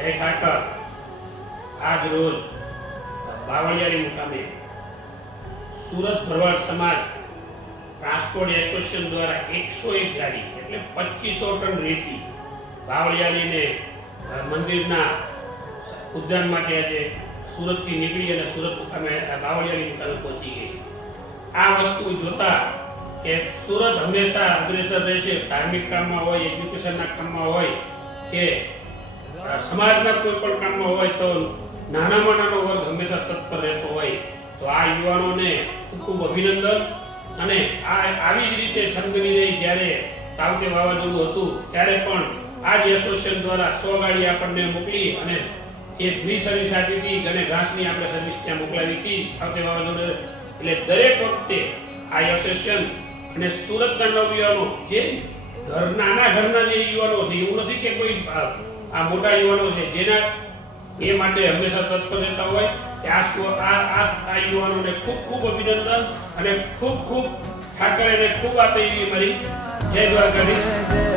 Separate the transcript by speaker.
Speaker 1: જય ઠાકર. આજ રોજ બાવળિયારી મુકામે સુરત ભરવાડ સમાજ ટ્રાન્સપોર્ટ એસોસિએશન દ્વારા એકસો એક ગાડી એટલે પચીસો ટન રેતી બાવળિયારીને મંદિરના ઉદ્યાન માટે આજે સુરતથી નીકળી અને સુરત મુકામે અ, બાવળિયારી મુકામે પહોંચી ગઈ. આ વસ્તુ જોતા કે સુરત હંમેશા અગ્રેસર રહેશે. ધાર્મિક કામમાં હોય એજ્યુકેશનના કામમાં હોય કે સમાજના કોઈ પણ કામમાં હોય તો નાનામાં નાનો વર્ગ હંમેશા તત્પર રહેતો હોય. તો આ યુવાનોને ખૂબ ખૂબ અભિનંદન. અને આ આવી જ રીતે થનગની રહી જ્યારે તાવતે વાવાઝોડું હતું, ત્યારે પણ આ જ એસોસિએશન દ્વારા સો ગાડી આપણને મોકલી અને એ ફ્રી સર્વિસ આપી હતી. અને ઘાસની આપણે સર્વિસ ત્યાં મોકલાવી હતી. તાવતે વાવાઝોડે એટલે દરેક વખતે આ એસોસિએશન અને સુરતના નવયુવાનો જે ઘર નાના ઘરના જે યુવાનો છે, એવું નથી કે કોઈ આ મોટા યુવાનો છે, જેના એ માટે હંમેશા તત્પર રહેતા હોય કે આ આ આ યુવાનોને ખૂબ ખૂબ અભિનંદન અને ખૂબ ખૂબ ઠાકરેને ખૂબ આપે એવી મારી જય દ્વારકાધીશ.